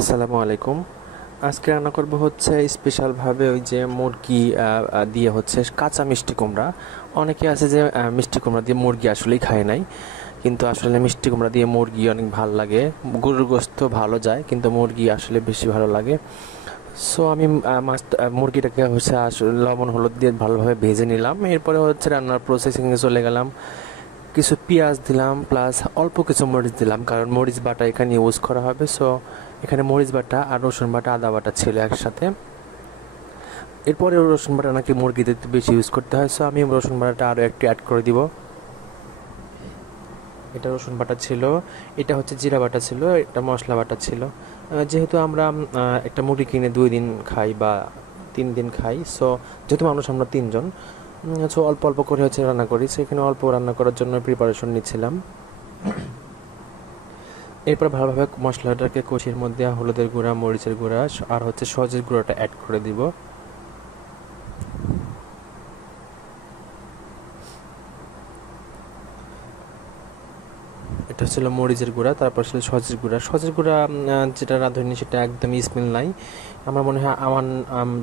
আসসালামু আলাইকুম। আজকে রান্না করব হচ্ছে স্পেশালভাবে ওই যে মুরগি দিয়ে হচ্ছে কাঁচা মিষ্টি কুমড়া। অনেকে আছে যে মিষ্টি কুমড়া দিয়ে মুরগি আসলেই খায় নাই, কিন্তু আসলে মিষ্টি কুমড়া দিয়ে মুরগি অনেক ভালো লাগে। গরুর গোশত ভালো যায়, কিন্তু মুরগি আসলে বেশি ভালো লাগে। সো আমি মুরগিটাকে হচ্ছে আসলে লবণ হলুদ দিয়ে ভালোভাবে ভেজে নিলাম। এরপরে হচ্ছে রান্নার প্রসেসিংয়ে চলে গেলাম। কিছু পেঁয়াজ দিলাম, প্লাস অল্প কিছু মরিচ দিলাম, কারণ মরিচ বাটা এখানে ইউজ করা হবে। সো এখানে মরিচ বাটা আর রসুন বাটা আদা বাটা ছিল একসাথে। এরপরে রসুন বাটা নাকি মুরগিতে একটু বেশি ইউজ করতে হয়, সো আমি রসুন বাটাটা আরও একটু অ্যাড করে দিব। এটা রসুন বাটা ছিল, এটা হচ্ছে জিরা বাটা ছিল, এটা মশলা বাটা ছিল। যেহেতু আমরা একটা মুরগি কিনে 2 দিন খাই বা 3 দিন খাই, সো যেহেতু মানুষ আমরা 3 জন, সো অল্প অল্প করে হচ্ছে রান্না করি। সেখানে অল্প রান্না করার জন্য প্রিপারেশন নিচ্ছিলাম। এরপর ভালোভাবে মশলাটাকে কষির মধ্যে হলুদের গুঁড়া, মরিচের গুঁড়া আর হচ্ছে সজের গুঁড়াটা অ্যাড করে দিব। এটা ছিল মরিচের গুঁড়া, তারপর ছিল সজের গুঁড়া। সজের গুঁড়া যেটা রাঁধুনি সেটা একদমই স্মেল নাই। আমার মনে হয় আমার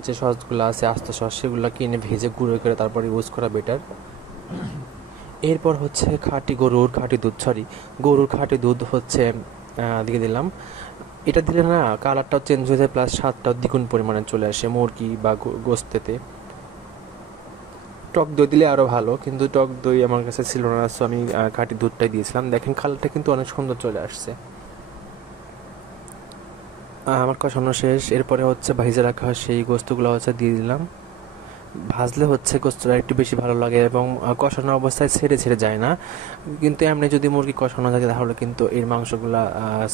যে সসগুলো আছে আস্ত সস, সেগুলো কিনে ভেজে গুঁড়ো করে তারপর ইউজ করা বেটার। এরপর হচ্ছে গরুর খাঁটি দুধ হচ্ছে দিয়ে দিলাম। এটা দিলে না কালারটাও চেঞ্জ হয়ে যায়, প্লাস স্বাদটাও দ্বিগুণ পরিমাণে চলে আসে মুরগি বা গোস্তেতে। টক দই দিলে আরও ভালো, কিন্তু টক দই আমার কাছে ছিল না, সো আমি খাঁটি দুধটাই দিয়েছিলাম। দেখেন কালারটা কিন্তু অনেক সুন্দর চলে আসছে। আমার কষানো শেষ। এরপরে হচ্ছে ভাইজে রাখা সেই গোস্তগুলো হচ্ছে দিয়ে দিলাম। ভাজলে হচ্ছে গোস্তটা একটু বেশি ভালো লাগে এবং কষানো অবস্থায় ছেড়ে ছেড়ে যায় না। কিন্তু এমনি যদি মুরগি কষানো থাকে তাহলে কিন্তু এর মাংসগুলা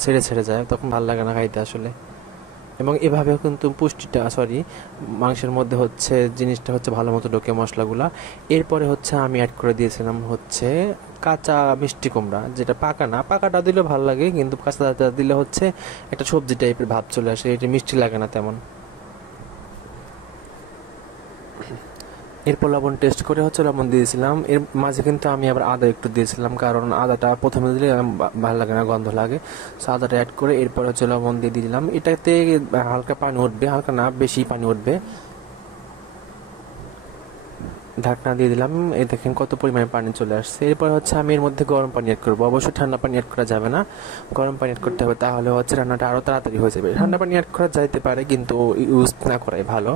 ছেড়ে ছেড়ে যায়, তখন ভালো লাগে না খাইতে আসলে। এবং এভাবেও কিন্তু মাংসের মধ্যে হচ্ছে জিনিসটা হচ্ছে ভালো মতো ঢোকে মশলাগুলা। এরপরে হচ্ছে আমি অ্যাড করে দিয়েছিলাম হচ্ছে কাঁচা মিষ্টি কুমড়া, যেটা পাকাটা দিলেও ভালো লাগে, কিন্তু কাঁচাটা দিলে হচ্ছে একটা সবজি টাইপের ভাব চলে আসে, এটা মিষ্টি লাগে না তেমন। এরপর লবণ টেস্ট করে হচ্ছে লবণ দিয়েছিলাম। এর মাঝে কিন্তু আমি আবার আদা একটু দিয়েছিলাম, কারণ আদাটা প্রথমে দিলে ভালো লাগে না, গন্ধ লাগে। সো আদাটা অ্যাড করে এরপর হচ্ছে লবণ দিয়ে দিলাম। এটাতে হালকা পানি উঠবে, হালকা না বেশি পানি উঠবে। ঢাকনা দিয়ে দিলাম। এই দেখেন কত পরিমাণে পানি চলে আসছে। এরপর হচ্ছে আমি এর মধ্যে গরম পানি অ্যাড করবো। অবশ্যই ঠান্ডা পানি অ্যাড করা যাবে না, গরম পানি অ্যাড করতে হবে, তাহলে হচ্ছে রান্নাটা আরও তাড়াতাড়ি হয়ে যাবে। ঠান্ডা পানি অ্যাড করা যাইতে পারে, কিন্তু ইউজ না করাই ভালো।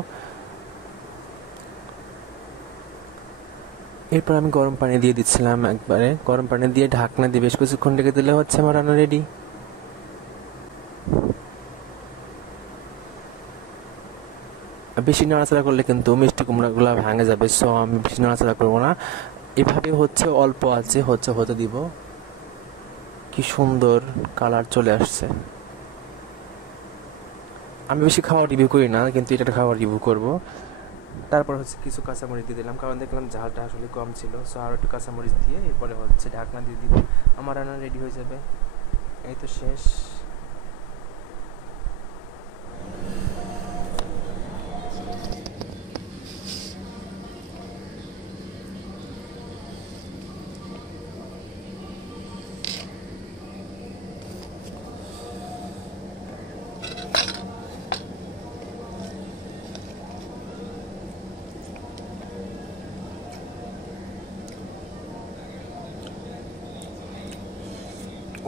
এরপর আমি গরম পানি দিয়ে দিচ্ছিলাম একবারে। গরম পানি দিয়ে ঢাকনা দিয়ে বেশ কিছুক্ষণ রেখে দিলে হচ্ছে আমার রান্না রেডি। বেশি নাড়াচাড়া করলে কিন্তু মিষ্টি কুমড়াগুলো ভেঙে যাবে, সো আমি বেশি নাড়াচাড়া করবো না। এভাবে হচ্ছে অল্প আছে হচ্ছে হতে দিব। কি সুন্দর কালার চলে আসছে। আমি বেশি খাওয়ার রিভিউ করি না, কিন্তু এটা খাওয়ার রিভিউ করবো। তারপর হচ্ছে কিছু কাঁচামরিচ দিয়ে দিলাম, কারণ দেখলাম ঝালটা আসলে কম ছিল। সো আরও একটু কাঁচামরিচ দিয়ে এরপরে হচ্ছে ঢাকনা দিয়ে দিব। আমার রান্না রেডি হয়ে যাবে। এই তো শেষ।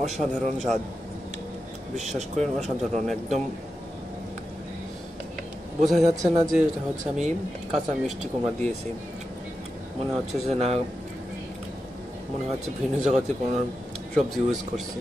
অসাধারণ স্বাদ, বিশ্বাস করেন অসাধারণ। একদম বোঝা যাচ্ছে না যে এটা হচ্ছে আমি কাঁচা মিষ্টি কুমড়া দিয়েছি। মনে হচ্ছে যে না, মনে হচ্ছে ভিন্ন জগতে কোনো সবজি ইউজ করছি।